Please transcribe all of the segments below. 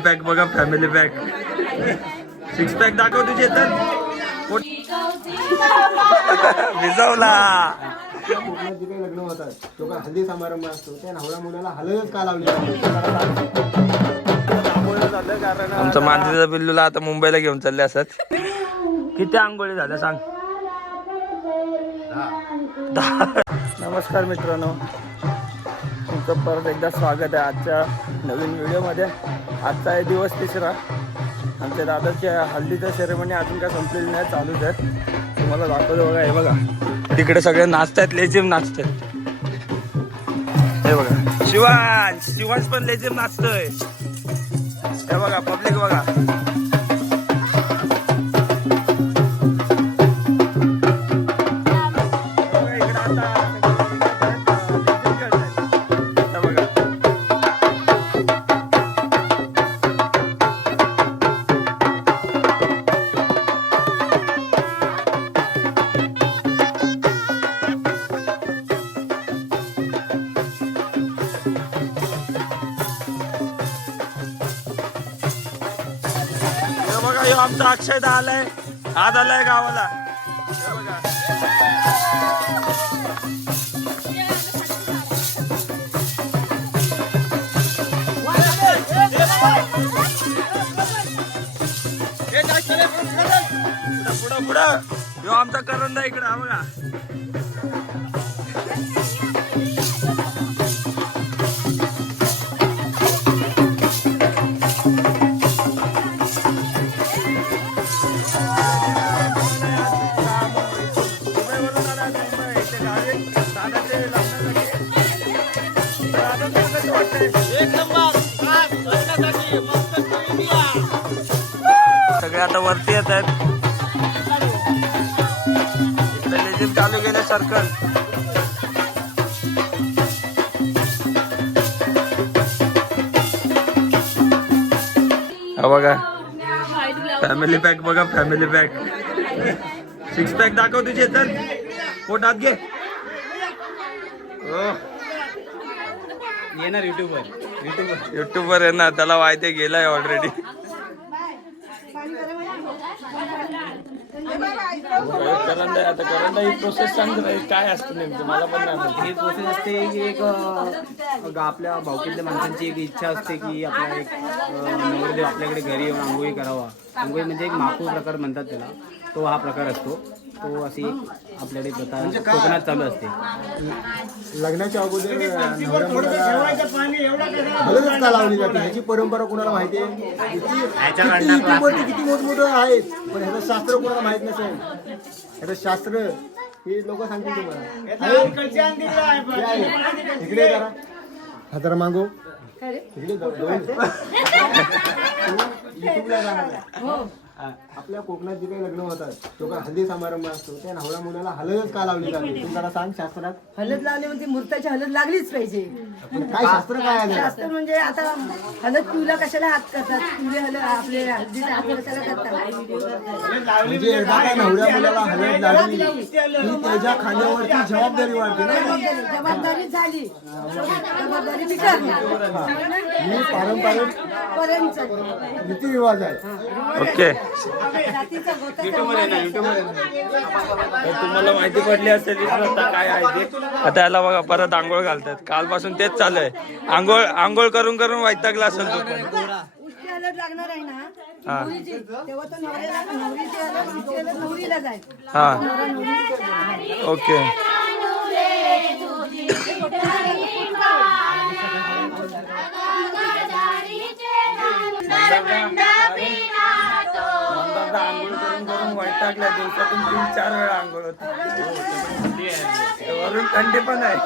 Pack बघा family pack six pack दाखव तुझे तर भिजवला जे काही लग्न होतात तो काय हल्दी समारंभ असतो त्या मुलाला का लावली आमचं मांजरीचा पिल्लूला आता मुंबईला घेऊन चालले असत. किती आंघोळी झाल्या सांग. नमस्कार मित्रांनो. तुमचं परत एकदा स्वागत आहे आजच्या नवीन व्हिडिओमध्ये. आजचा आहे दिवस तिसरा. आमच्या दादाच्या हल्दीच्या सेरेमनी अजून काय संपलेली नाही चालूच आहे. तुम्हाला दाखवतो बघा हे बघा. तिकडे सगळे नाचतायत लेझिम नाचतायत हे बघा. शिवांश शिवांश पण लेझिम नाचतोय. हे बघा पब्लिक बघा, हे। आमचा अक्षय दा आलाय आज आलाय गावाला पुढं पुढं आमचा करंदा इकडं हा बघा। सर्कल. हा बघा. फॅमिली पॅक बघा फॅमिली पॅक सिक्स पॅक दाखव तुझे तर. पोटात घे. येणार युट्यूबवर युट्यूबवर ना त्याला माहिती गेलाय ऑलरेडी करंदा आता करंदा ही प्रोसेस सांग जरा, काय असतं नेमकं? मला पण नाही माहिती. ही प्रोसेस असते की एक अं, आपल्या भावकीतल्या माणसांची एक इच्छा असते की आपला एक अं, नवरदेव आपल्याकडे घरी येऊन आंघोळी करावा. आंघोळी म्हणजे एक माकूळ प्रकार म्हणतात त्याला. तो हा प्रकार असतो. तो अशी एक आपल्याकडे प्रथा कोकणात चालू असते. लग्नाच्या अगोदर का लावली जाते? ह्याची परंपरा कोणाला माहिती आहे? किती- मोठमोठं आहेत? पण ह्याचं शास्त्र कोणाला माहीत नसेल ह्याचं शास्त्र हे लोक सांगतील तुम्हाला. हे आहे. इकडे जरा. हा जरा मागो. इकडे जाऊ- हा, आपल्या कोकणात जे काही लग्न होतात तो काय हल्दी समारंभ असतो त्या नवऱ्या मुलाला हलदच का लावली जाते जरा सांग शास्त्रात हलद लावणे म्हणजे मूर्ताची हलद लागलीच पाहिजे पण काय शास्त्र काय आहे शास्त्र म्हणजे आता हलद पिवला कशाला हात करतात पिवळे हलद आपले हळदीचे हात कशाला करतात म्हणजे एकदा नवऱ्या मुलाला हलद लागली की त्याच्या खांद्यावरती जबाबदारी वाढते ना जबाबदारी झाली जबाबदारी बिचारली ही पारंपरिक रीतिरिवाज आहे ओके तुम्हाला माहिती पडली असेल काय आहे ते. आता याला बघा परत आंघोळ घालतात. कालपासून तेच चालू आहे. आंघोळ आंघोळ करून करून वैतागला असेल तू पण. लागणार आहे हा. ना हा. ओके. मंदारदा आंघोळ करून करून वैतागल्या दिवसातून तीन चार वेळा आंघोळ होती. वरून थंडी पण आहे.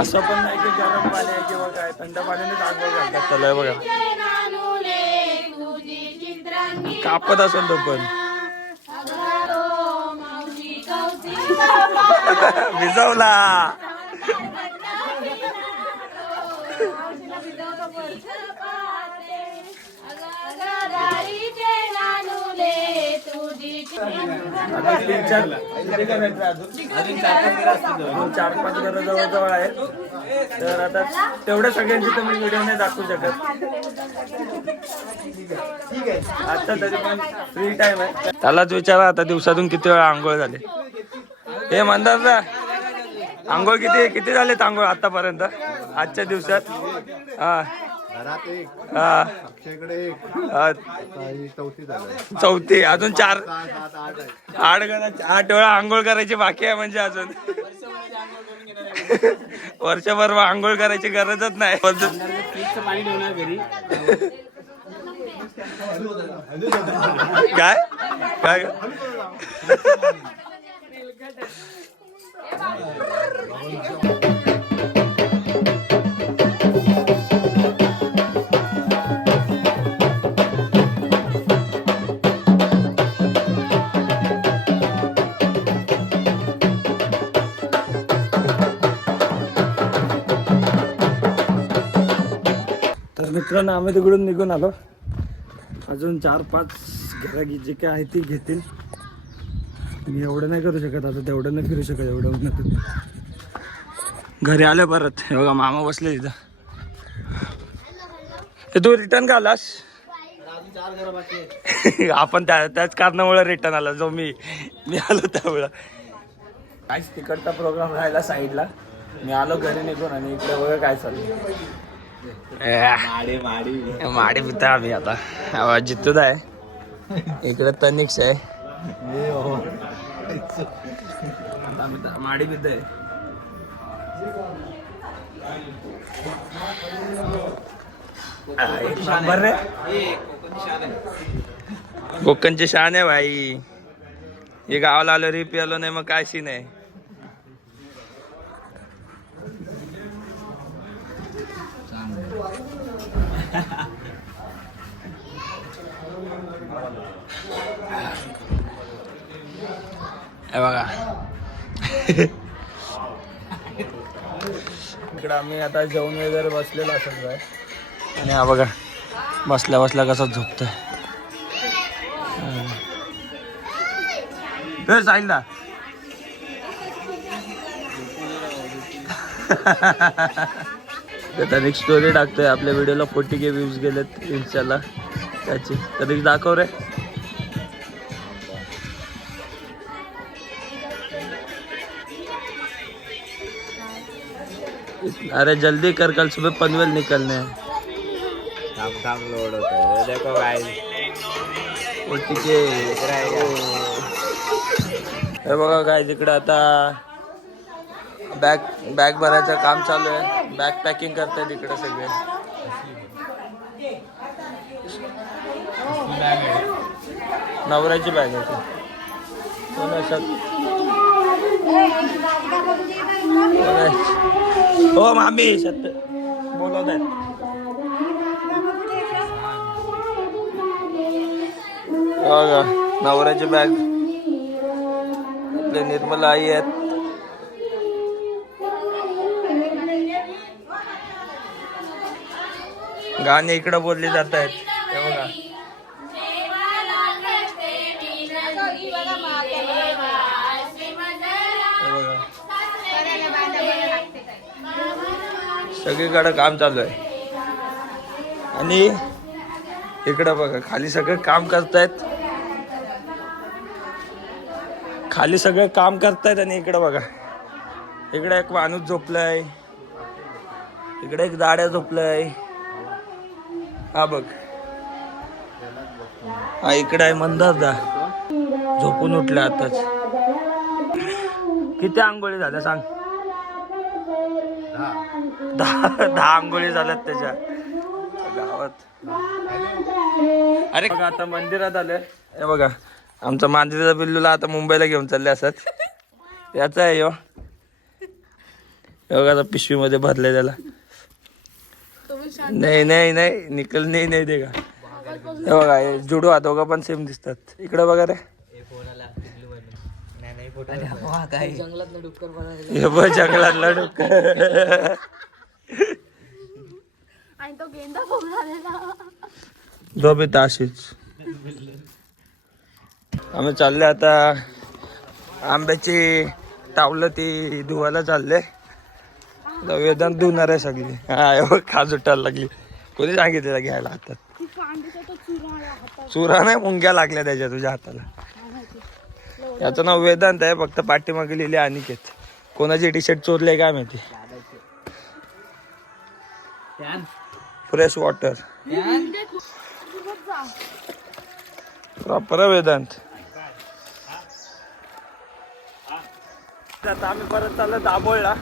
असं पण नाही की गरम पाणी आहे किंवा काय थंड पाण्यानेच आंघोळ घालतात त्याला बघा. कापत असेल तो पण. भिजवला तुझी आता तीन चार चार पाच घर जवळ आहेत. तर आता तेवढ्या सगळ्यांची तर मी व्हिडिओ नाही दाखवू शकत. आता तरी पण फ्री टाइम आहे. त्यालाच विचारा आता दिवसातून किती वेळा आंघोळ झाले. हे म्हणतात ना आंघोळ किती किती झाले आंघोळ आतापर्यंत? आजच्या दिवसात? हा. घरात एक. हा. अक्षयकडे एक. हा. काही चौथी झालं. चौथी अजून चार. सात आठ आहे. आठ वेळा आंघोळ करायची बाकी आहे म्हणजे अजून. वर्षभर मग आंघोळ करायची गरजच नाही. काय? काय? मित्रांनो आम्ही तिकडून निघून आलो. अजून चार पाच घरागी जे काय आहे ती घेतील. मी एवढं नाही करू शकत आता तेवढं नाही फिरू शकत एवढं उन्हातून घरी आलं परत. हे बघा मामा बसले तिथं तू रिटर्न का आलास? आपण त्या त्याच कारणामुळे रिटर्न आला जो मी मी आलो त्यावेळेला काहीच तिकडचा प्रोग्राम राहिला साईडला मी आलो घरी निघून आणि इकडे बघा काय चालू माडी पिता आम्ही आता. जितूच आहे. इकडे तनिक्स आहे. तर माडी पित आहे. कोकणचे शान आहे. भाई. हे गावाला आलो रे पियालो नाही मग काय सीन आहे? बघा. इकडं आम्ही आता जेवण वगैरे बसलेलो असत आहे आणि हा बघा बसल्या बसल्या कसा झोपतोय. साईलला तर एक स्टोरी टाकतोय आपल्या व्हिडिओला फोर्टी के व्ह्यूज गेलेत इन्स्टाला त्याची. तर एक दाखव रे. अरे जल्दी कर कल सुबह पनवेल निकलने हैं काम काम लोड होत देखो हे बघा काय तिकडे आता बॅग बॅग भरायचं काम चालू आहे बॅग पॅकिंग करताय तिकडे सगळे नवऱ्याची बॅग आहे हो मामी सत्य. बोलवत आहेत. नवऱ्याची बॅग आपले निर्मला आई आहेत. गाणे इकडे बोलले जात आहेत हे बघा हे बघा सगळीकडं काम चालू आहे. आणि इकडं बघा खाली सगळं काम करतायत. खाली सगळं काम करतायत आणि इकडं बघा. इकडे एक माणूस झोपलाय. इकडे एक दाड्या झोपलाय. हा बघ. हा इकडे आहे मंदारदा. झोपून उठला आताच. किती आंघोळी झाल्या सांग. दहा दहा आंघोळी झाल्यात त्याच्या. गावात. अरे बघा आता मंदिरात आले हे बघा आमचा मांजरीचा पिल्लूला आता मुंबईला घेऊन चालले असत याचा आहे यो. बघा पिशवीमध्ये भरले त्याला. नाही नाही नाही निकल नाही नाही दे का हे बघा जुडू हा दोघं पण सेम दिसतात. इकडे बघा रे. हे बघ जंगलातला डुक्कर. आणि तो गेंदा अशीच आम्ही चालले आता. आंब्याची टावलं ती धुवायला चालले. वेदांत धुणार आहे सगळी. हा हे बघ, खाज उठायला लागली. कोणी सांगितलं घ्यायला हातात? ती कांद्याचा तो चुरा आला हातात. चुरा नाही मुंग्या लागल्या त्याच्या तुझ्या हाताला. याचं नाव वेदांत आहे फक्त पाठीमागे लिहिले अनिकेत. कोणाची टी शर्ट चोरले काय माहिती? Fresh water proper Vedant. आता आम्ही परत चाललो दाबोळला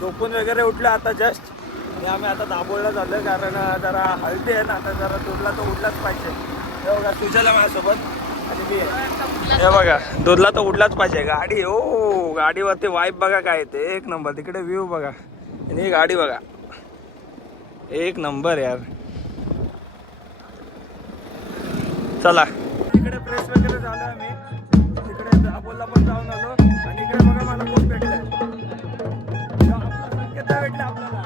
झोपून वगैरे उठलो आता जस्ट आणि आम्ही आता दाबोळला चाललोय कारण जरा हळदी आहे ना आता जरा दूरला तर उठलाच पाहिजे. हे बघा तुझ्याला माझ्यासोबत. हे बघा दूरला तर उठलाच पाहिजे. गाडी ओ गाडीवरती वाईफ बघा काय ते. एक नंबर तिकडे व्ह्यू बघा. आणि गाडी बघा. एक नंबर यार. चला. तिकडे प्रेस वगैरे झालो आम्ही. तिकडे दाबोला पण जाऊन आलो. आणि इकडे बघा मला कोण भेटला संकेत भेटला आपल्याला.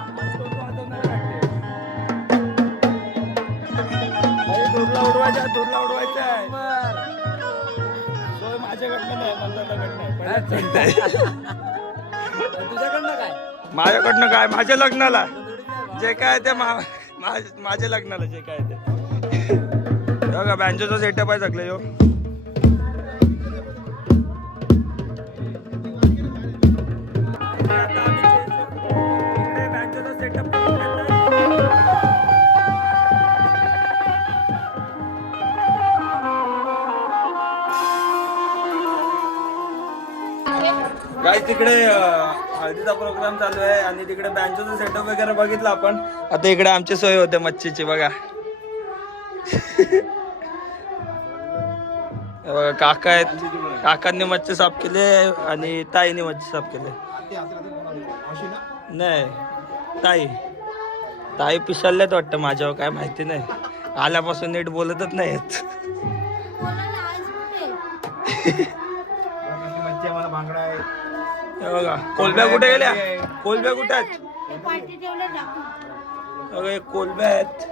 तुझ्याकडनं काय माझ्याकडनं काय? माझ्या लग्नाला. जे काय ते मा- मा- माझ्या लग्नाला जे काय ते. बघा बँजोचा सेटअप आहे सगळं यो. काय तिकडे हळदीचा प्रोग्राम चालू आहे आणि तिकडे बँचचा सेटअप वगैरे बघितला आपण. आता इकडे आमची सोय होते मच्छीची बघा. बघा काका आहेत. काकांनी मच्छी साफ केले आणि ताईने मच्छी साफ केले. नाही ताई. ताई पिसाल्यात वाटतं माझ्यावर काय माहिती नाही. आल्यापासून नीट बोलतच नाहीत बघा कोलब्या कुठे गेल्या? कोलब्या कुठे आहेत? बघा कोलब्या आहेत.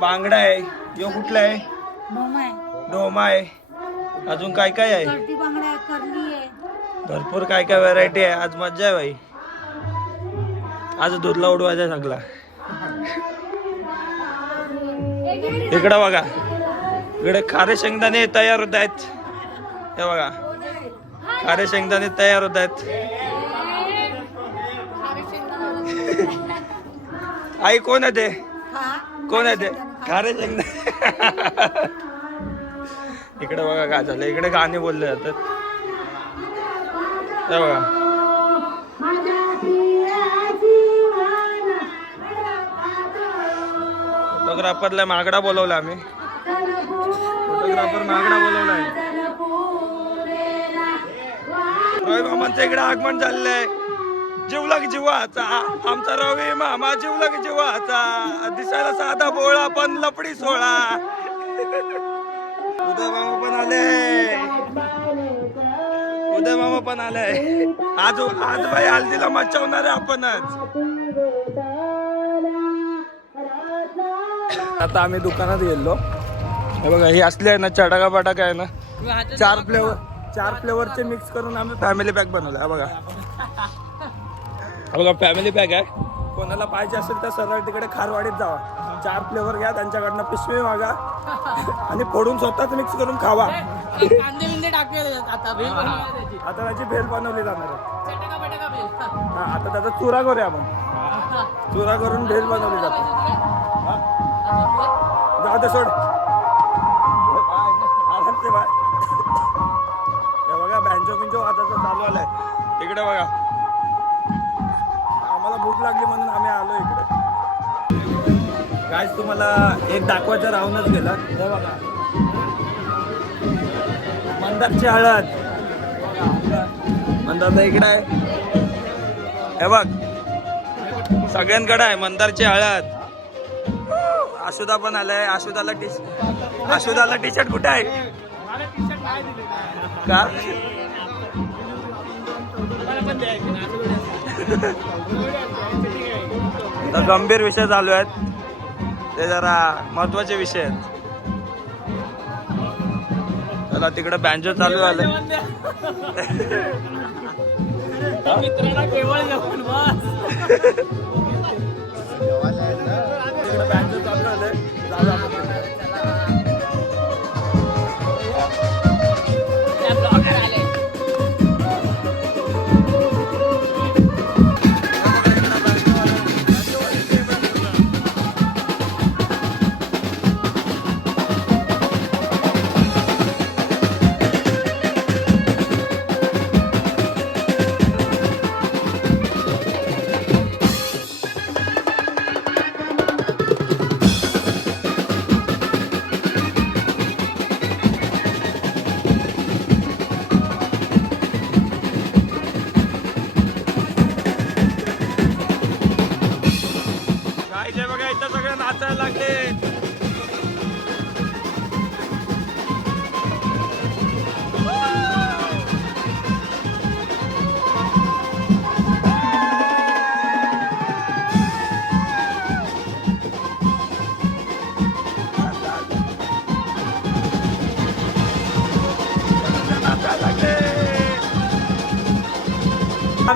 बांगडा आहे. यो कुठला आहे? डोमा आहे. अजून काय काय आहे? भरपूर काय काय व्हरायटी आहे. आज मज्जा आहे भाई आज दुधला उडवायचा सगळा. इकडं बघा. इकडे खारे शेंगदाणे तयार होत आहेत. हे बघा. खारे शेंगदाणे तयार होत आहेत. आई कोण आहे ते? कोण आहे ते? खारे शेंगदाणे. इकडे बघा काय झालं इकडे गाणे बोलले जातात. ते बघा. फोटोग्राफरला मागडा बोलवला आम्ही. फोटोग्राफर मागडा आहे. रवी मामांचं इकडे आगमन झालेलं जीवलग जीवाचा आमचा रवी मामा जीवलग जीवाचा. दिसायला साधा बोळा पण लपडी सोळा. उदय मामा पण आले. उदय मामा पण आले. आज आज बाई हल्दीला मचावणार आहे आपणच. आता आम्ही दुकानात गेलो. हे बघा ही असली आहे ना चटाका पटाका आहे ना चार फ्लेवर चार फ्लेवरचे मिक्स करून आम्ही फॅमिली पॅक बनवला बघा. बघा फॅमिली पॅक आहे. कोणाला पाहिजे असेल तर सरळ तिकडे खारवाडीत जावा. चार फ्लेवर घ्या त्यांच्याकडनं पिशवी मागा. आणि फोडून स्वतःच मिक्स करून खावा. आता त्याची भेल बनवली जाणार आहे. हा आता त्याचा चुरा करूया आपण. चुरा करून भेल बनवली जाते. जाऊ दे सोड. बाय आलाय तिकडे बघा. आम्हाला भूक लागली म्हणून आम्ही आलो इकडे. काय तुम्हाला एक दाखवायचं राहूनच गेला. हे बघा. मंदारची हळद. मंदार इकडे आहे. हे बघ. सगळ्यांकडे आहे मंदारची हळद. आशुदा पण आलाय. आशुदाला टी आशुदाला टी शर्ट कुठे आहे? का? तर गंभीर विषय चालू आहेत. ते जरा महत्त्वाचे विषय आहेत. चला तिकडे बँजो चालू झालं. तिकडे बँजो चालू झालं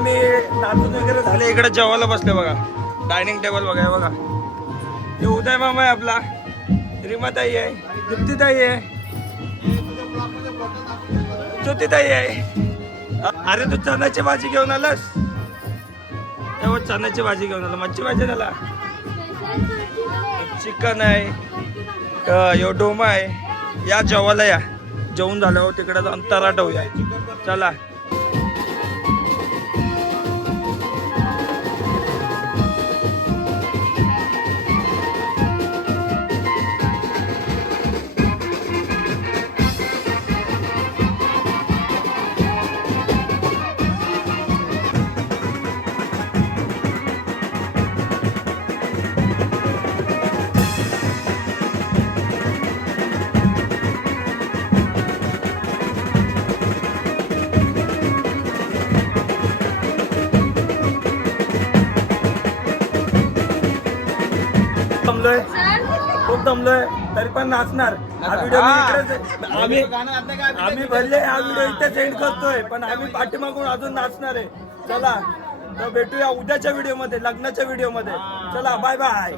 आम्ही नाचून वगैरे झाले इकडे जेवायला बसले बघा. डायनिंग टेबल बघा बघा. हे उदय मामा आहे आपला. रिमाताई आहे दीप्तीताई आहे. ज्योतिताई आहे. अरे तू चण्याची भाजी घेऊन आलास? तेव्हा चण्याची भाजी घेऊन आला. मच्छी भाजी झाला चिकन आहे. यो डोमा आहे. या जेवायला या. जेवून झाल्यावर तिकडे जाऊन तराट चला. दमलोय तरी पण नाचणार. हा व्हिडिओ आम्ही आम्ही भरले हा व्हिडिओ इथे सेंड करतोय पण आम्ही पाठीमागून अजून नाचणार आहे. चला तर भेटूया उद्याच्या व्हिडिओमध्ये लग्नाच्या व्हिडिओमध्ये. चला बाय बाय